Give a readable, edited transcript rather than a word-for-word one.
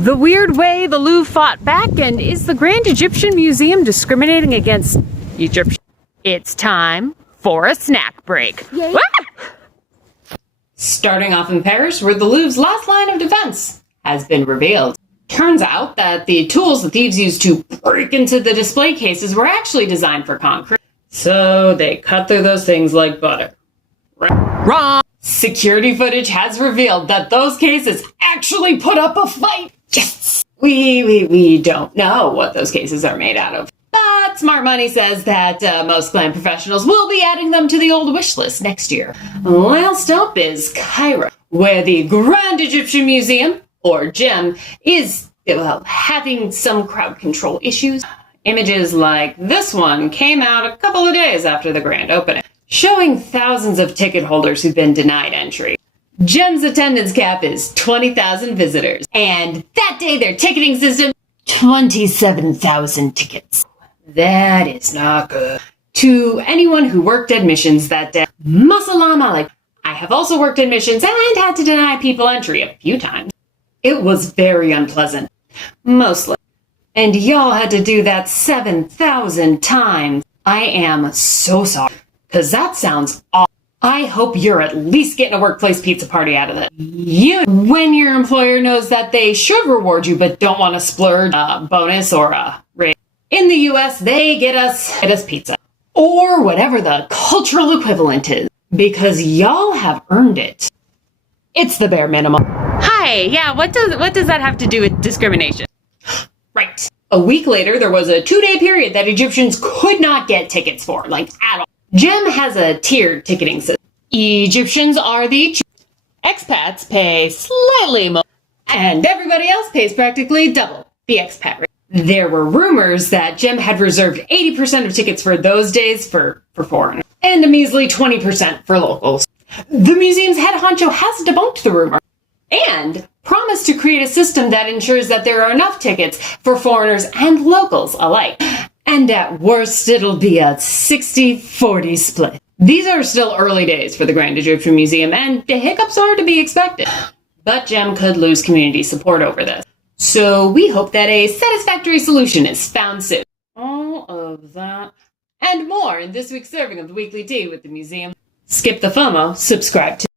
The weird way the Louvre fought back, and is the Grand Egyptian Museum discriminating against Egyptians? It's time for a snack break. Ah! Starting off in Paris, where the Louvre's last line of defense has been revealed. Turns out that the tools the thieves used to break into the display cases were actually designed for concrete. So they cut through those things like butter. Wrong! Security footage has revealed that those cases actually put up a fight. Yes! We don't know what those cases are made out of. But Smart Money says that most GLAM professionals will be adding them to the old wish list next year. Last up is Cairo, where the Grand Egyptian Museum, or GEM, is, well, having some crowd control issues. Images like this one came out a couple of days after the grand opening, showing thousands of ticket holders who've been denied entry. GEM's attendance cap is 20,000 visitors, and that day their ticketing system, 27,000 tickets. That is not good. To anyone who worked admissions that day, Masalam alaikum. I have also worked admissions and had to deny people entry a few times. It was very unpleasant. Mostly. And y'all had to do that 7,000 times. I am so sorry. Because that sounds awful. I hope you're at least getting a workplace pizza party out of it. When your employer knows that they should reward you but don't want to splurge a bonus or a raise. In the US, they get us pizza. Or whatever the cultural equivalent is. Because y'all have earned it. It's the bare minimum. Hi, yeah, what does that have to do with discrimination? Right. A week later, there was a 2-day period that Egyptians could not get tickets for, like at all. GEM has a tiered ticketing system. Egyptians are the cheapest. Expats pay slightly more. And everybody else pays practically double the expat rate. There were rumors that GEM had reserved 80% of tickets for those days for foreigners, and a measly 20% for locals. The museum's head honcho has debunked the rumor and promised to create a system that ensures that there are enough tickets for foreigners and locals alike. And at worst, it'll be a 60-40 split. These are still early days for the Grand Egyptian Museum, and the hiccups are to be expected. But GEM could lose community support over this. So we hope that a satisfactory solution is found soon. All of that and more in this week's serving of the Weekly Tea with the museum. Skip the FOMO, subscribe to